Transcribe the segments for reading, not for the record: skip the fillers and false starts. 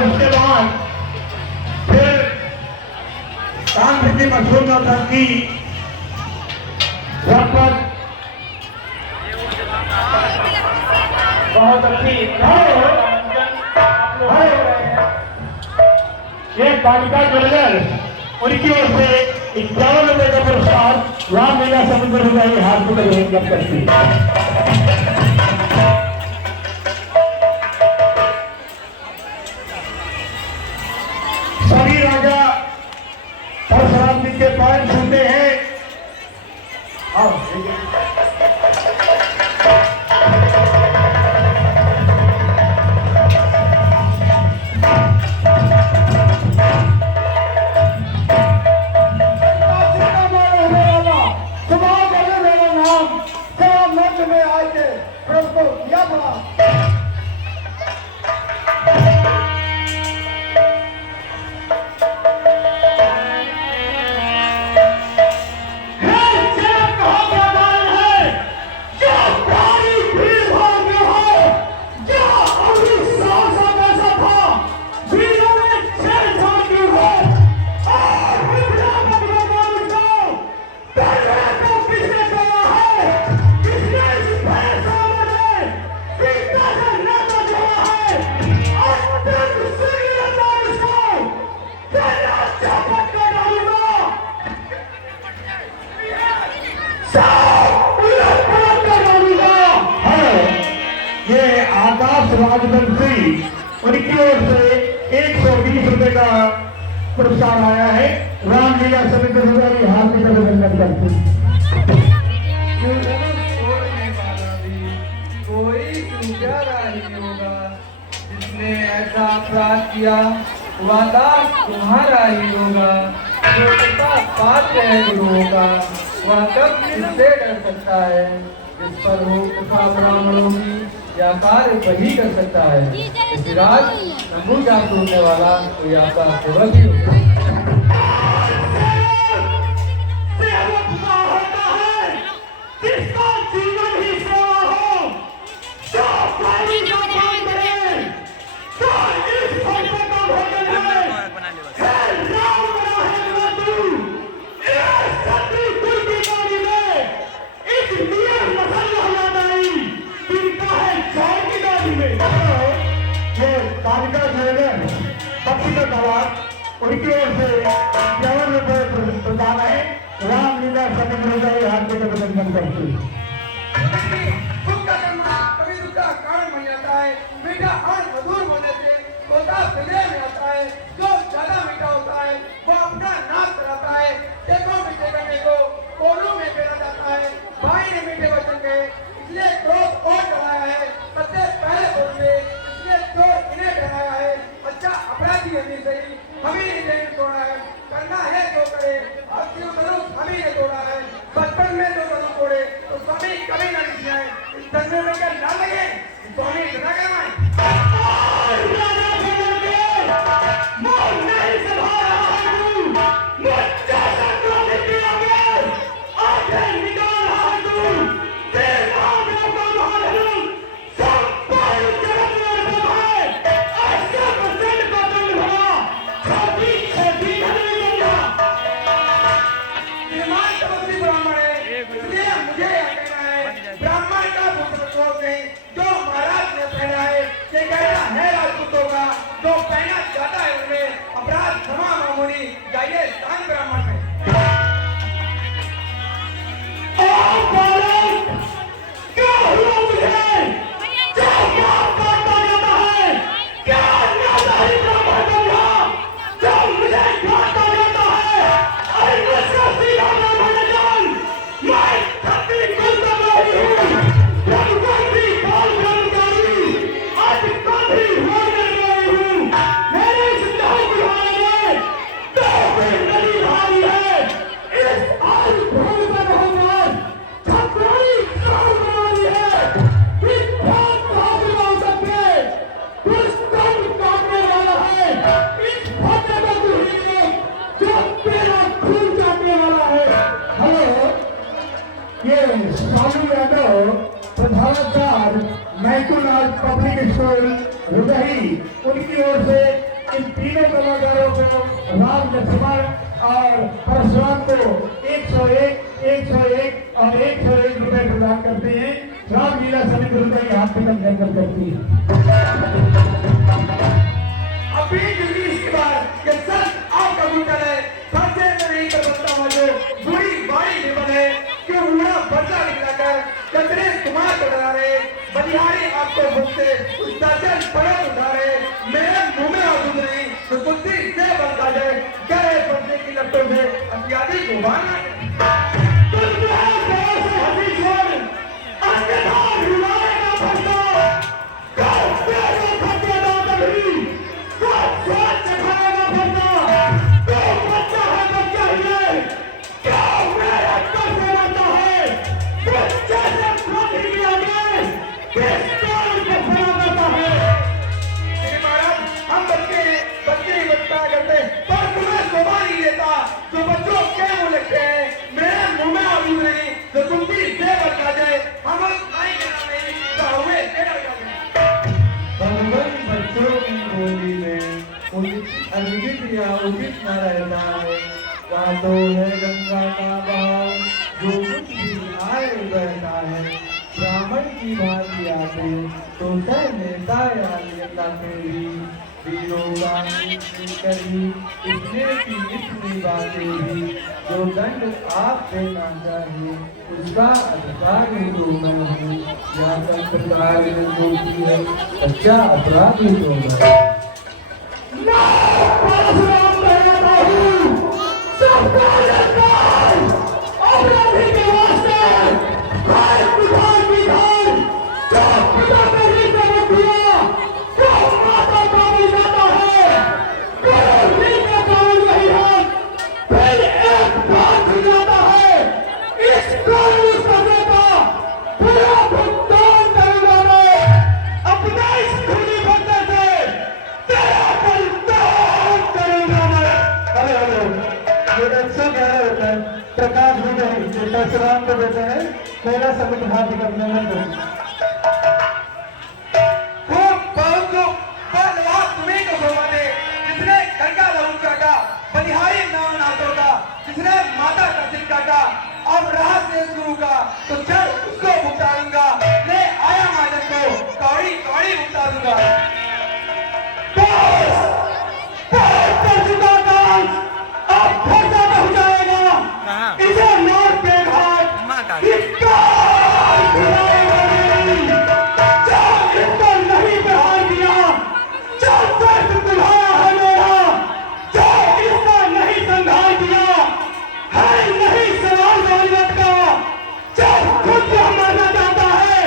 और उसके बाद फिर कांग्रेस की मशहूर नौता की लगभग बहुत अच्छी ये बालिका ज्वेलर उनकी ओर से 51 रुपए का पुरस्कार रामलीला समुद्र रुपये हाथ को जब करती है। सभी राजा परशुराम जी के पैर छूते हैं। ये आकाश राजवंशी उनकी ओर से 120 रुपए का पुरस्कार आया है। रामलीला समिति की हार्दिक अभिनंदन करती कोई गुजारा नहीं होगा जिसने ऐसा अपराध किया, वादा तुम्हारा ही होगा। जो पिता पात्र होगा वह कब किससे डर सकता है। इस पर हो तथा ब्राह्मणों की या कार्य वही कर सकता है। इस राज नमू जा तोड़ने वाला कोई आपका सेवक ही होगा। उनकी ओर से 51 रुपए प्रदान है। रामलीला समिति का हार्दिक अभिनंदन करती है। कभी दुख का कारण बन जाता है। मीठा और मधुर होने से तोता पिंजरे में आता है। जो ज्यादा मीठा होता है वो अपना नाश कराता है। देखो मीठे करने को कोलों में फेरा जाता है। भाई ने मीठे वचन कहे इसलिए क्रोध और डराया है। सबसे पहले बोले इसलिए चोर इन्हें डराया है। अच्छा अपराधी है सही, हमें नहीं तोड़ा है। करना है जो करे, अब क्यों करो हमें ने तोड़ा है। बचपन में जो दोनों तोड़े तो स्वामी कभी ना लिखना है। इस धंधे में क्या ना लगे स्वामी इतना करना है। जो महाराज ने पहना है ये कहना है राजपूतों का। जो पहना जाता है उनमें अपराध क्षमा मामूली। जाइए दान ब्राह्मण में। प्रधानाचार्य मैकुलाल पब्लिक स्कूल रुदही उनकी ओर से इन तीनों कलाकारों को राम लक्ष्मण और परशुराम को 101, 101 और 101 रुपए प्रदान करते हैं। रामलीला समिति रुपए के हाथ में लेकर करती है। अभी इसके बाद ये सच आप कबूतर है, सच्चे में नहीं कर सकता हूँ जो बुरी बारी निबल है कि उड़ा बदला निकलाकर कतरे तुम्हार को डरा रहे बलिहारी आपको भुगते उस दर्जन पड़े उठारे मेरे मुंह में आदूध नहीं तो कुत्ती से बनता जाए गए बंदे की लपटों से अत्याधि को बांधना उचित न रहता है तो है गंगा का बहाव जो कुछ भी आए बहता है ब्राह्मण की भांति आते तो सह लेता है तेरी वीरों वाणी करी इसने की इतनी बातें भी जो दंड आप देना चाहिए उसका अधिकार ही तो मैं हूँ या सरकार होती है अच्छा अपराधी तो मैं प्रकाश परशुराम को देते हैं पहला समिति हार्दिक अभिनंदन करें। तुम्हें को शोभा दे जिसने गंगा लहू काटा बलिहारी नाम नाथों का जिसने माता का सिर काटा अब राह से गुरु का तो चल उसको भुगता दूंगा ले आया माजन को कौड़ी कौड़ी भुगता दूंगा इसे नोट पे घाट इसको नहीं बिहार दिया जो दर्द बुलाया है मेरा जो इसका नहीं संघार दिया है नहीं सवाल दौलत का जो खुद मरना चाहता है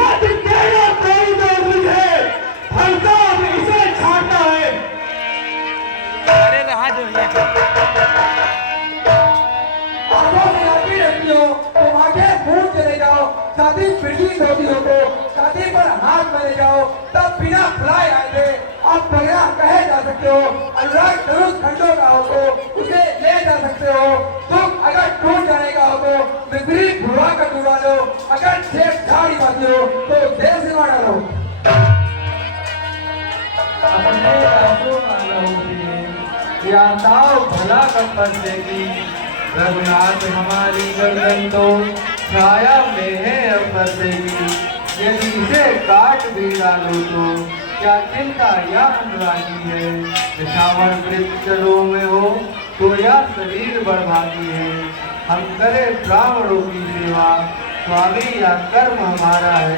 मत देना कोई दौड़ मुझे फंसाब इसे छाटा है। अरे रहा जो तुम आगे मुंह चले जाओ शादी पिटी होती हो तो शादी पर हाथ चले जाओ तब बिना बुलाए आए थे आप बगैर कहे जा सकते हो अनुराग जरूर खंडों का हो तो उसे ले जा सकते हो तुम अगर टूट जाने का हो तो मिस्त्री भुआ का टूटा लो अगर छेड़ छाड़ी बाती हो तो देर से मार डालो अपने रातों या ताव भला कर पर देगी रघुनाथ हमारी गर्दन तो छाया में है अवसर देगी यदि इसे काट भी डालो तो क्या चिंता या अनुरागी है निशावर वृक्ष चलो में हो तो या शरीर बर्बादी है हम करे ब्राह्मणों की सेवा स्वामी या कर्म हमारा है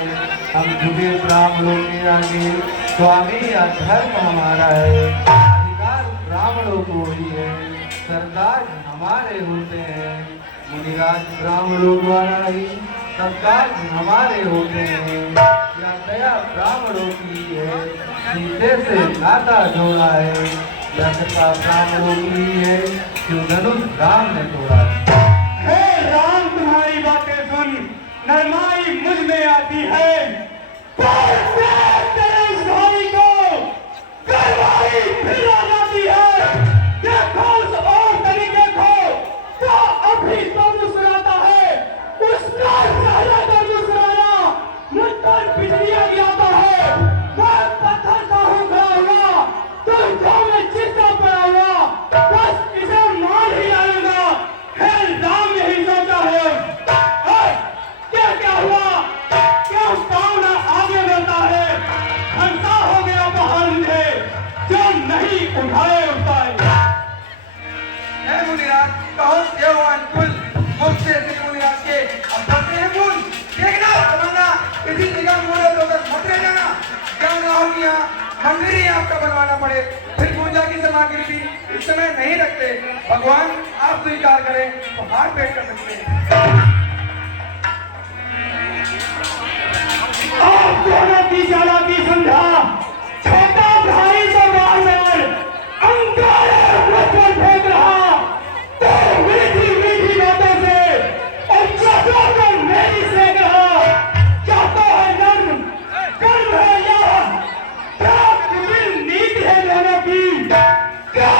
हम झुके ब्राह्मणों के आगे स्वामी या धर्म हमारा है अधिकार ब्राह्मणों को ही है सरताज हमारे होते हैं मुनिराज ब्राह्मणों द्वारा ही सरताज हमारे होते हैं या दया ब्राह्मणों की है सीते से नाता जोड़ा है लखता ब्राह्मणों की है क्यों धनुष राम ने तोड़ा हे राम तुम्हारी बातें सुन नरमाई मुझ में आती है तेरे इस भाई को करवाई फिर आ जाती है देखो उस और तरीके को जो अभी तो मुस्कुराता है उसका चेहरा तो मुस्कुराया मुझ पर बिजलियां गिराता है मैं पत्थर का हूँ खड़ा हुआ तुम देवान कुल मुख से सिकुल के अब बढ़ते हैं कुल देखना तमन्ना इसी जगह मोड़े तो तक मत रह जाना क्या ना हो गया मंदिर ही आपका बनवाना पड़े फिर पूजा की सामग्री भी इस समय नहीं रखते भगवान आप स्वीकार करें तो हाथ पेट कर सकते हैं आप दोनों की चालाकी समझा छोटा भाई तो बार बार अंगारे वचन फेंक रहा तो मीठी मीठी बातों से और चाचा को मेरी सेक रहा चाहता है नर्म कर्म है यह क्या विभिन्न नीति है दोनों की क्या